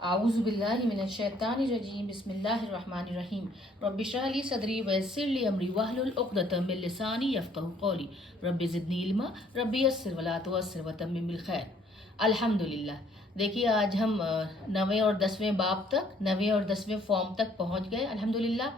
आऊज़ु बिल्लाहि मिनश शैतानिर रजीम बिस्मिल्लाहिर रहमानिर रहीम रब्बि इश्रह ली सदरी वयस्सिर ली अमरी वहलुल उक़दतम मिन लिसानी यफ़क़हू क़ौली रब्बि ज़िदनी इल्मा रब्बि यस्सिर वला तुअस्सिर वतम्मिम बिल खैर। अल्हम्दुलिल्लाह। देखिए आज हम 9वें और 10वें बाब तक 9वें और 10वें फॉर्म तक पहुंच गए अल्हम्दुलिल्लाह।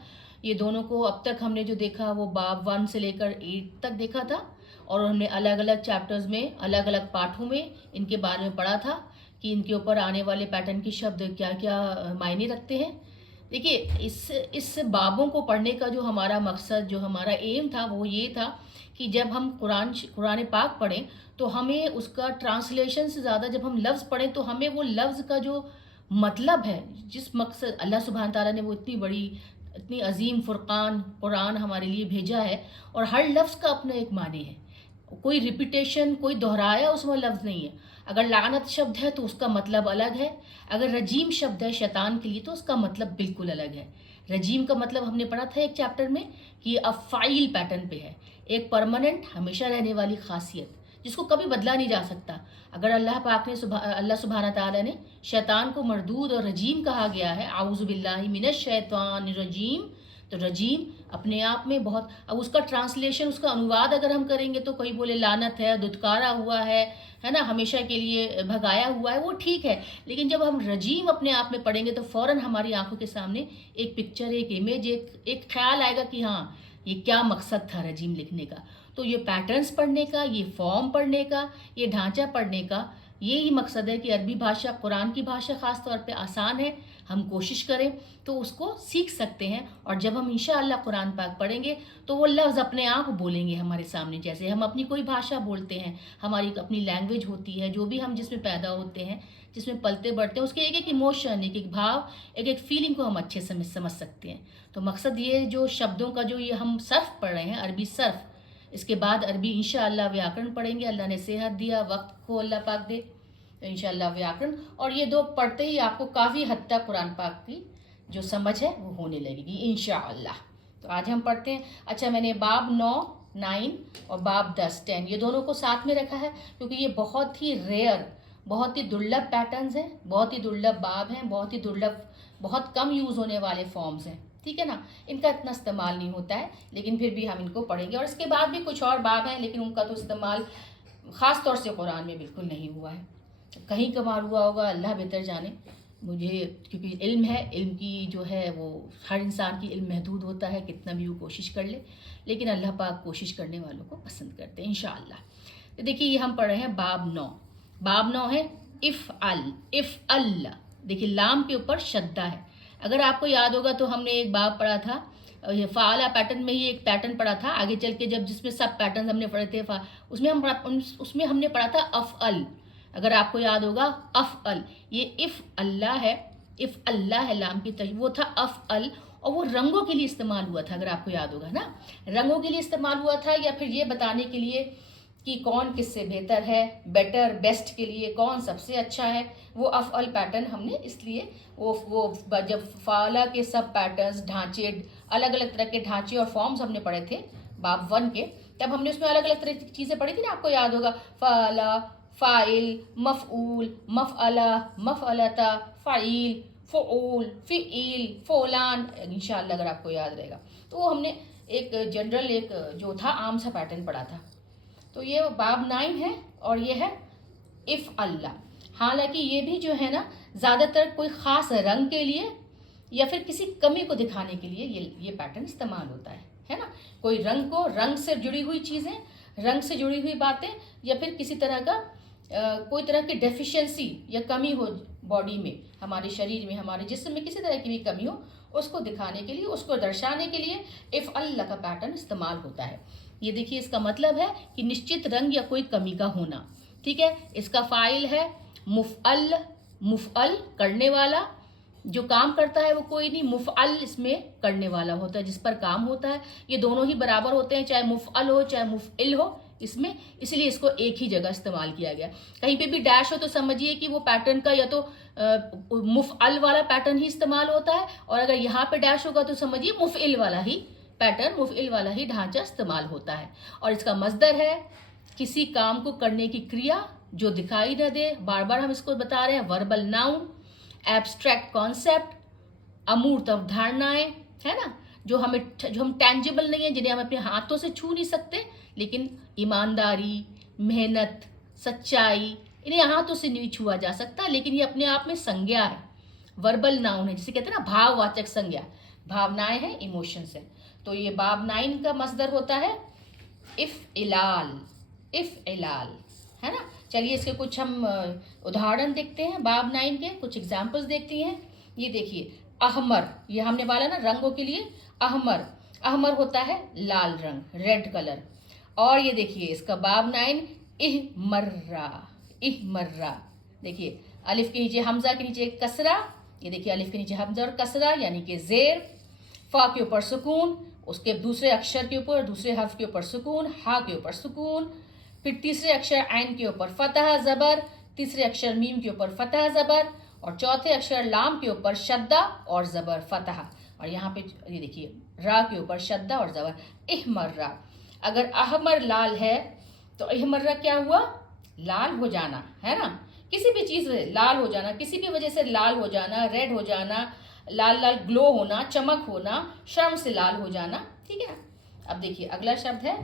ये दोनों को अब तक हमने जो देखा वो बाब 1 से लेकर 8 तक देखा था और हमने अलग अलग चैप्टर्स में अलग अलग पाठों में इनके बारे में पढ़ा था कि इनके ऊपर आने वाले पैटर्न के शब्द क्या क्या मायने रखते हैं। देखिए इस बाबों को पढ़ने का जो हमारा मकसद जो हमारा एम था वो ये था कि जब हम कुरान पाक पढ़ें तो हमें उसका ट्रांसलेशन से ज़्यादा जब हम लफ्ज़ पढ़ें तो हमें वो लफ्ज़ का जो मतलब है, जिस मकसद अल्लाह सुब्हान ताला ने वो इतनी बड़ी इतनी अजीम फ़ुरक़ान कुरान हमारे लिए भेजा है और हर लफ्ज़ का अपना एक माने है। कोई रिपीटेशन कोई दोहराया उसमें लफ्ज़ नहीं है। अगर लानत शब्द है तो उसका मतलब अलग है, अगर रजीम शब्द है शैतान के लिए तो उसका मतलब बिल्कुल अलग है। रजीम का मतलब हमने पढ़ा था एक चैप्टर में कि अफ़ाइल पैटर्न पे है, एक परमानेंट हमेशा रहने वाली खासियत जिसको कभी बदला नहीं जा सकता। अगर अल्लाह सुब्हाना ताला ने शैतान को मरदूद और रजीम कहा गया है, आऊज़ु बिल्लाहि मिनश शैतानिर रजीम, तो रजीम अपने आप में बहुत, अब उसका ट्रांसलेशन उसका अनुवाद अगर हम करेंगे तो कोई बोले लानत है, दुत्कारा हुआ है ना, हमेशा के लिए भगाया हुआ है, वो ठीक है। लेकिन जब हम रजीम अपने आप में पढ़ेंगे तो फ़ौरन हमारी आंखों के सामने एक पिक्चर एक इमेज एक ख्याल आएगा कि हाँ ये क्या मकसद था रजीम लिखने का। तो ये पैटर्न्स पढ़ने का, ये फॉर्म पढ़ने का, ये ढांचा पढ़ने का यही मकसद है कि अरबी भाषा कुरान की भाषा ख़ास तौर पे आसान है, हम कोशिश करें तो उसको सीख सकते हैं। और जब हम इंशाअल्लाह कुरान पाक पढ़ेंगे तो वो लफ्ज़ अपने आप बोलेंगे हमारे सामने, जैसे हम अपनी कोई भाषा बोलते हैं, हमारी अपनी लैंग्वेज होती है, जो भी हम जिसमें पैदा होते हैं, जिसमें पलते बढ़ते हैं, उसके एक एक इमोशन, एक एक भाव, एक एक फीलिंग को हम अच्छे से समझ सकते हैं। तो मकसद ये जो शब्दों का जो ये हम सर्फ पढ़ रहे हैं, अरबी सर्फ, इसके बाद अरबी इंशाअल्लाह व्याकरण पढ़ेंगे। अल्लाह ने सेहत दिया, वक्त को अल्लाह पाक दे, तो इंशाअल्लाह व्याकरण, और ये दो पढ़ते ही आपको काफ़ी हद तक कुरान पाक की जो समझ है वो होने लगेगी इंशाअल्लाह। तो आज हम पढ़ते हैं। अच्छा, मैंने बाब 9, 9 और बाब 10, 10 ये दोनों को साथ में रखा है क्योंकि ये बहुत ही रेयर, बहुत ही दुर्लभ पैटर्न्स हैं, बहुत ही दुर्लभ बाब हैं, बहुत ही दुर्लभ, बहुत कम यूज़ होने वाले फॉर्म्स हैं, ठीक है ना। इनका इतना इस्तेमाल नहीं होता है लेकिन फिर भी हम इनको पढ़ेंगे। और इसके बाद भी कुछ और बाब हैं लेकिन उनका तो इस्तेमाल ख़ास तौर से कुरान में बिल्कुल नहीं हुआ है। कहीं कभार हुआ होगा, अल्लाह बेहतर जाने। मुझे क्योंकि इल्म है, इल्म की जो है वो हर इंसान की इल्म महदूद होता है, कितना भी वो कोशिश कर ले, लेकिन अल्लाह पाक कोशिश करने वालों को पसंद करते हैं इंशाअल्लाह। तो देखिए ये हम पढ़ रहे हैं बाब 9। बाब 9 है इफ़ अल। देखिए लाम के ऊपर शद्दा है। अगर आपको याद होगा तो हमने एक बाब पढ़ा था, ये फ़ाला पैटर्न में ही एक पैटर्न पढ़ा था, आगे चल के जब जिसमें सब पैटर्न हमने पढ़े थे उसमें हमने पढ़ा था अफ़अल। अगर आपको याद होगा अफ़अल, ये इफ़ अल्लाह है, इफ़ अल्लाह है लाम की वो था अफ़अल, और वो रंगों के लिए इस्तेमाल हुआ था, अगर आपको याद होगा ना, रंगों के लिए इस्तेमाल हुआ था या फिर ये बताने के लिए कि कौन किससे बेहतर है, बेटर बेस्ट के लिए कौन सबसे अच्छा है। वो अफ़अल पैटर्न हमने इसलिए वो जब फ़ाला के सब पैटर्न्स ढांचे, अलग अलग तरह के ढांचे और फॉर्म्स हमने पढ़े थे बाब 1 के, तब हमने उसमें अलग अलग तरह की चीज़ें पढ़ी थी ना, आपको याद होगा, फ़ाला, फ़ाइल, मफ़ऊल, मफ़अला, मफ़अलता, फ़ाइल, फ़ऊल, फ़िईल, फ़ोलान, इंशाअल्लाह अगर आपको याद रहेगा। तो वो हमने एक जनरल एक जो था आम सा पैटर्न पढ़ा था। तो ये बाब 9 है और ये है इफ़ अल्लाह। हालांकि ये भी जो है ना ज़्यादातर कोई ख़ास रंग के लिए या फिर किसी कमी को दिखाने के लिए ये पैटर्न इस्तेमाल होता है ना। कोई रंग को, रंग से जुड़ी हुई चीज़ें, रंग से जुड़ी हुई बातें, या फिर किसी तरह का कोई तरह की डेफिशिएंसी या कमी हो बॉडी में, हमारे शरीर में, हमारे जिस्म में किसी तरह की भी कमी हो, उसको दिखाने के लिए, उसको दर्शाने के लिए इफ़ अल्लाह का पैटर्न इस्तेमाल होता है। ये देखिए इसका मतलब है कि निश्चित रंग या कोई कमी का होना, ठीक है। इसका फ़ाइल है मुफ़अल, मुफ़अल करने वाला, जो काम करता है वो कोई नहीं, मुफ़अल इसमें करने वाला होता है, जिस पर काम होता है। ये दोनों ही बराबर होते हैं, चाहे मुफ़अल हो चाहे मुफ़इल हो इसमें, इसलिए इसको एक ही जगह इस्तेमाल किया गया। कहीं पे भी डैश हो तो समझिए कि वो पैटर्न का या तो मुफ़अल वाला पैटर्न ही इस्तेमाल होता है, और अगर यहाँ पे डैश होगा तो समझिए मुफ़इल वाला ही पैटर्न, मुफ़इल वाला ही ढांचा इस्तेमाल होता है। और इसका मज़दर है किसी काम को करने की क्रिया जो दिखाई न दे, बार बार हम इसको बता रहे हैं, वर्बल नाउन। एब्स्ट्रैक्ट कॉन्सेप्ट, अमूर्त अवधारणाएं, है ना, जो हम टैंजिबल नहीं है, जिन्हें हम अपने हाथों से छू नहीं सकते, लेकिन ईमानदारी, मेहनत, सच्चाई, इन्हें हाथों से नहीं छुआ जा सकता, लेकिन ये अपने आप में संज्ञा है, वर्बल नाउन है, जिसे कहते हैं ना भाववाचक संज्ञा, भावनाएं हैं, इमोशंस है। तो ये बाब 9 का मसदर होता है इफ इलाल, इफ इलाल, है ना। चलिए इसके कुछ हम उदाहरण देखते हैं, बाब 9 के कुछ एग्जाम्पल्स देखती हैं। ये देखिए अहमर, ये हमने वाला ना रंगों के लिए, अहमर, अहमर होता है लाल रंग, रेड कलर। और ये देखिए इसका बाब 9 इहमर्रा, इहमर्रा, देखिए अलिफ के नीचे हमजा के नीचे कसरा, ये देखिए अलिफ के नीचे हमजा और कसरा यानी कि जेर, फा के ऊपर सुकून, उसके दूसरे अक्षर के ऊपर, दूसरे हर्फ के ऊपर सुकून, हा के ऊपर सुकून, फिर तीसरे अक्षर ऐन के ऊपर फतह जबर, तीसरे अक्षर मीम के ऊपर फतह जबर, और चौथे अक्षर लाम के ऊपर शद्दा और जबर फतह, और यहाँ पे ये देखिए रा के ऊपर शद्दा और जबर, इहमर्रा। अगर अहमर लाल है तो इहमर्रा क्या हुआ, लाल हो जाना, है ना, किसी भी चीज से लाल हो जाना, किसी भी वजह से लाल हो जाना, रेड हो जाना, लाल लाल ग्लो होना, चमक होना, शर्म से लाल हो जाना, ठीक है ना। अब देखिए अगला शब्द है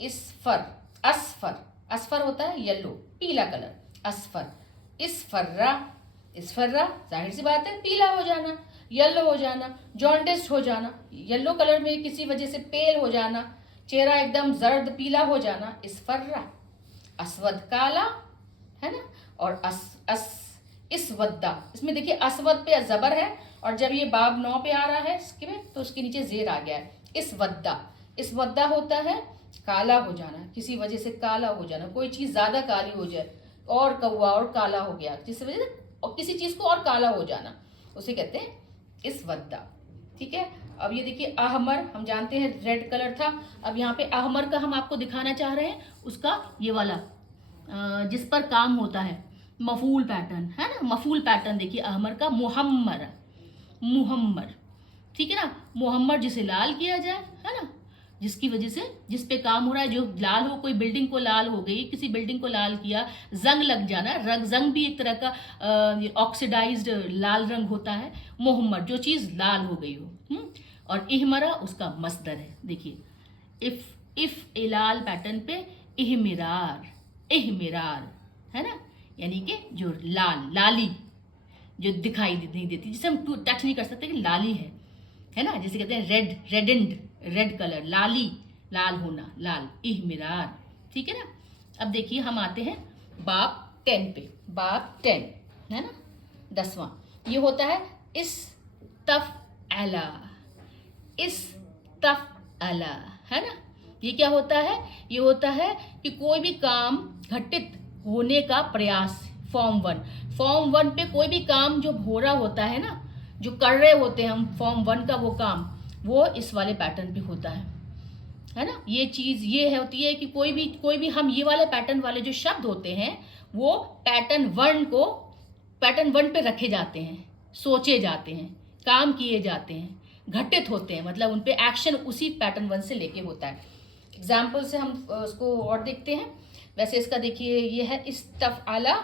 इसफर, असफर, असफर होता है येलो, पीला कलर, असफर, इसफर्रा, इसफर्रा जाहिर सी बात है पीला हो जाना, येलो हो जाना, जॉन्डिस्ड हो जाना, येलो कलर में किसी वजह से पेल हो जाना, चेहरा एकदम जर्द पीला हो जाना, इसफर्रा। असवद काला, है ना, और इसवद्दा, इसमें देखिए असवद पे जबर है, और जब ये बाब 9 पे आ रहा है इसके में तो उसके नीचे जेर आ गया है, इसवद्दा, इसवद्दा होता है काला हो जाना, किसी वजह से काला हो जाना, कोई चीज ज्यादा काली हो जाए, और कौवा और काला हो गया, जिस वजह से और किसी चीज को और काला हो जाना, उसे कहते हैं इसवद्दा, ठीक है। अब ये देखिए अहमर, हम जानते हैं रेड कलर था, अब यहाँ पे अहमर का हम आपको दिखाना चाह रहे हैं, उसका ये वाला जिस पर काम होता है मफूल पैटर्न, है ना, मफूल पैटर्न देखिए अहमर का, मुहम्मर, मुहम्मर, ठीक है ना, मुहम्मर जिसे लाल किया जाए, है ना, जिसकी वजह से जिस पे काम हो रहा है जो लाल हो, कोई बिल्डिंग को लाल हो गई, किसी बिल्डिंग को लाल किया, जंग लग जाना, रंग, जंग भी एक तरह का ऑक्सीडाइज्ड लाल रंग होता है, मुहम्मर जो चीज लाल हो गई हो। और इहमरा उसका मसदर है, देखिए इफ इलाल पैटर्न पे इहमिरार, इहमिरार, है ना, यानी कि जो लाल, लाली जो दिखाई नहीं देती, जिसे हम टच नहीं कर सकते कि लाली है ना, जिसे कहते हैं रेड, रेडेंड, रेड कलर, लाली, लाल होना, लाल, इहमिरार, ठीक है ना। अब देखिए हम आते हैं बाब 10 पे, बाब 10, है ना, 10वां, ये होता है इस तफ अला, इस तफ अला, है ना, ये क्या होता है, ये होता है कि कोई भी काम घटित होने का प्रयास, फॉर्म 1, फॉर्म 1 पे कोई भी काम जो हो रहा होता है ना, जो कर रहे होते हैं हम फॉर्म 1 का वो काम, वो इस वाले पैटर्न पे होता है ना। ये चीज ये होती है कि कोई भी हम ये वाले पैटर्न वाले जो शब्द होते हैं वो पैटर्न 1 पे रखे जाते हैं, सोचे जाते हैं, काम किए जाते हैं, घटित होते हैं, मतलब उन पे एक्शन उसी पैटर्न 1 से लेके होता है। एग्जाम्पल से हम उसको और देखते हैं। वैसे इसका देखिए ये है इस्तफ़अला,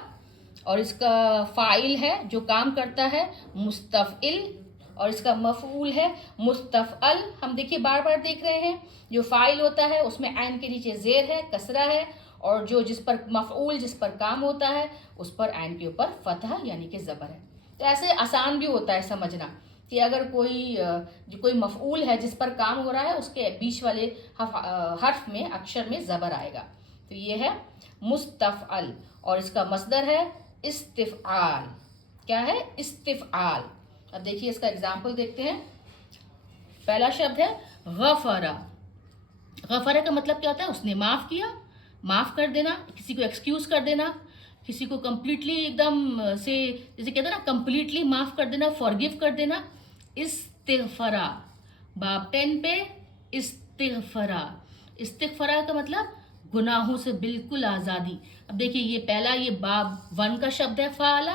और इसका फाइल है जो काम करता है मुस्तफ़इल, और इसका मफ़ऊल है मुस्तफ़अल। हम देखिए बार बार देख रहे हैं, जो फाइल होता है उसमें ऐन के नीचे जेर है, कसरा है, और जो जिस पर मफ़ऊल जिस पर काम होता है उस पर ऐन के ऊपर फतह यानी कि ज़बर है। तो ऐसे आसान भी होता है समझना कि अगर कोई मफ़ऊल है जिस पर काम हो रहा है उसके बीच वाले हर्फ में, अक्षर में ज़बर आएगा। तो ये है मुस्तफ़अल, और इसका मसदर है इस्तिफ़आल। क्या है? इस्तिफ़आल। अब देखिए इसका एग्जाम्पल देखते हैं। पहला शब्द है गफ़रा। गफ़रा का मतलब क्या होता है? उसने माफ़ किया, माफ़ कर देना, किसी को एक्सक्यूज़ कर देना, किसी को कंप्लीटली एकदम से, जैसे कहते हैं ना, कंप्लीटली माफ़ कर देना, फॉरगिव कर देना। इस्तिग़फ़रा, बाब 10 पे इस्तिग़फ़रा। इस्तिग़फ़रा का मतलब गुनाहों से बिल्कुल आज़ादी। अब देखिए ये पहला, ये बाब 1 का शब्द है फ़ाला,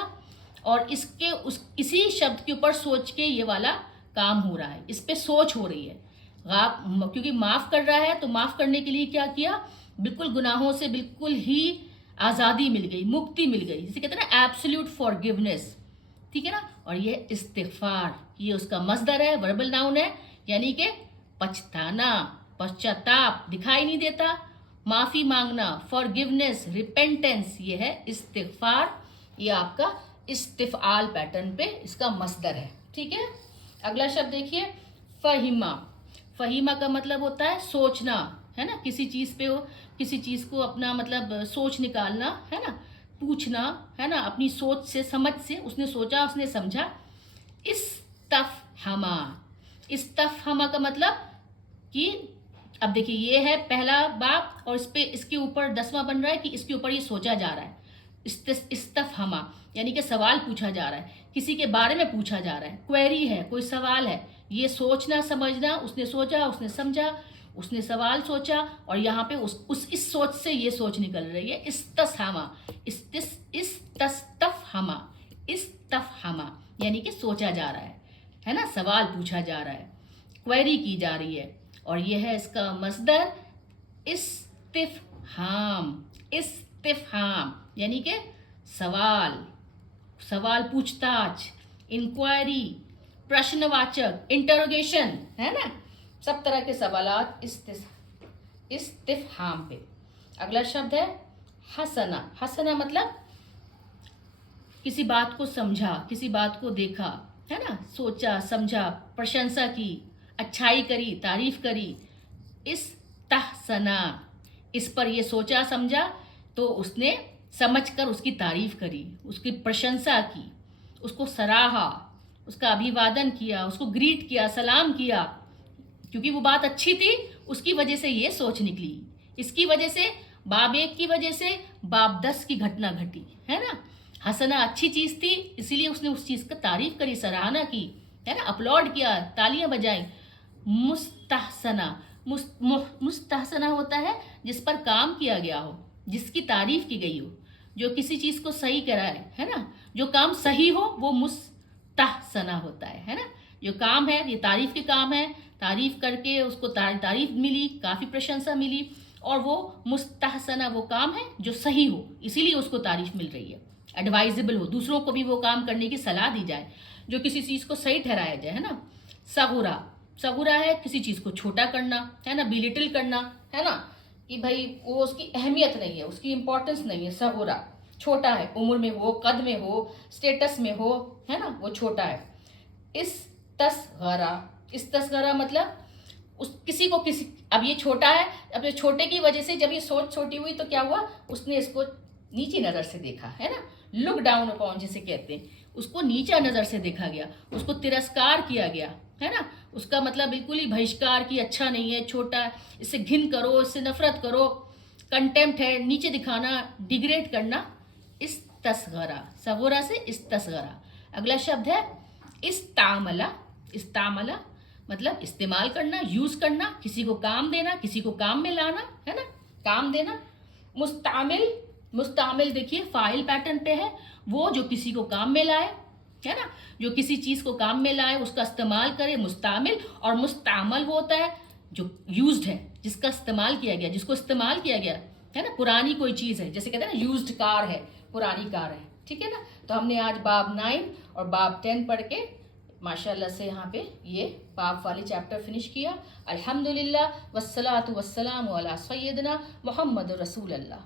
और इसी शब्द के ऊपर सोच के ये वाला काम हो रहा है, इस पे सोच हो रही है। क्योंकि माफ़ कर रहा है तो माफ़ करने के लिए क्या किया? बिल्कुल गुनाहों से बिल्कुल ही आज़ादी मिल गई, मुक्ति मिल गई, जिसे कहते हैं ना एब्सोल्यूट फॉरगिवनेस, ठीक है ना। और ये इस्तिगफार, ये उसका मस्दर है, वर्बल नाउन है, यानी कि पछताना, पश्चाताप, दिखाई नहीं देता, माफी मांगना, फॉरगिवनेस, रिपेंटेंस, ये है इस्तिगफार। ये आपका इस्तिफआल पैटर्न पे इसका मस्दर है, ठीक है। अगला शब्द देखिए, फहीमा। फहीमा का मतलब होता है सोचना, है ना, किसी चीज पे हो, किसी चीज को अपना मतलब सोच निकालना, है ना, पूछना, है ना, अपनी सोच से, समझ से उसने सोचा, उसने समझा। इस्तफहमा, इस्तफहमा का मतलब कि अब देखिए ये है पहला बाब और इस पे इसके ऊपर 10वां बन रहा है कि इसके ऊपर ये सोचा जा रहा है। इस्तफहमा यानी कि सवाल पूछा जा रहा है, किसी के बारे में पूछा जा रहा है, क्वेरी है, कोई सवाल है। ये सोचना समझना, उसने सोचा, उसने समझा, उसने सवाल सोचा और यहाँ पे इस सोच से ये सोच निकल रही है। इस्तफहमा, इस्तफहमा, इस्तफहमा यानी कि सोचा जा रहा है ना, सवाल पूछा जा रहा है, क्वेरी की जा रही है। और ये है इसका मस्दर इस्तिफहाम। इस्तिफहाम यानी कि सवाल, सवाल पूछताछ, इंक्वायरी, प्रश्नवाचक, इंटरोगेशन, है ना, सब तरह के सवालात इस्तिफहाम पे। अगला शब्द है हसना। हसना मतलब किसी बात को समझा, किसी बात को देखा, है ना, सोचा, समझा, प्रशंसा की, अच्छाई करी, तारीफ करी। इस्तहसना, इस पर ये सोचा समझा तो उसने समझकर उसकी तारीफ करी, उसकी प्रशंसा की, उसको सराहा, उसका अभिवादन किया, उसको ग्रीट किया, सलाम किया, क्योंकि वो बात अच्छी थी, उसकी वजह से ये सोच निकली। इसकी वजह से बाब 1 की वजह से बाब 10 की घटना घटी, है ना। हसना अच्छी चीज थी, इसीलिए उसने उस चीज का तारीफ करी, सराहना की, है ना, अपलॉड किया, तालियां बजाई। मुस्तहसना, मुस्तहसना होता है जिस पर काम किया गया हो, जिसकी तारीफ की गई हो, जो किसी चीज को सही कराए, है ना, जो काम सही हो वो मुस्तहसना होता है ना। जो काम है ये तारीफ के काम है, तारीफ करके उसको तारीफ मिली, काफी प्रशंसा मिली, और वो मुस्तहसना वो काम है जो सही हो, इसीलिए उसको तारीफ मिल रही है। एडवाइजेबल हो, दूसरों को भी वो काम करने की सलाह दी जाए, जो किसी चीज को सही ठहराया जाए, है ना। सगुरा, सगुरा है किसी चीज को छोटा करना, है ना, बिलिटिल करना, है ना, कि भाई वो उसकी अहमियत नहीं है, उसकी इंपॉर्टेंस नहीं है। सगुरा छोटा है, उम्र में हो, कद में हो, स्टेटस में हो, है ना, वो छोटा है। इस्तसगरा, इस्तसगरा मतलब उस किसी को किसी, अब ये छोटा है, अब ये छोटे की वजह से जब ये सोच छोटी हुई तो क्या हुआ, उसने इसको नीची नजर से देखा, है ना, लुक डाउन अपॉन जिसे कहते हैं, उसको नीचा नजर से देखा गया, उसको तिरस्कार किया गया, है ना, उसका मतलब बिल्कुल ही बहिष्कार की, अच्छा नहीं है, छोटा है, इससे घिन करो, इससे नफरत करो, कंटेम्प्ट है, नीचे दिखाना, डिग्रेड करना। इस्तसगरा, सगोरा से इस्तसगरा। अगला शब्द है इस्तामला। इस्तामला मतलब इस्तेमाल करना, यूज करना, किसी को काम देना, किसी को काम में लाना, है ना, काम देना। मुस्तामिल, मुस्तामिल देखिए फाइल पैटर्न पे है, वो जो किसी को काम में लाए, है ना, जो किसी चीज को काम में लाए, उसका इस्तेमाल करे, मुस्तामिल। और मुस्तामल वो होता है जो यूज्ड है, जिसका इस्तेमाल किया गया, जिसको इस्तेमाल किया गया, है ना, पुरानी कोई चीज है, जैसे कहते हैं ना यूज्ड कार है, पुरानी कार है, ठीक है ना। तो हमने आज बाब 9 और बाब 10 पढ़ के माशाल्लाह से यहाँ पे ये बाब वाली चैप्टर फिनिश किया। अल्हम्दुलिल्लाह, वस्सलातु वस्सलामु अला सय्यदना मुहम्मद रसूलुल्लाह।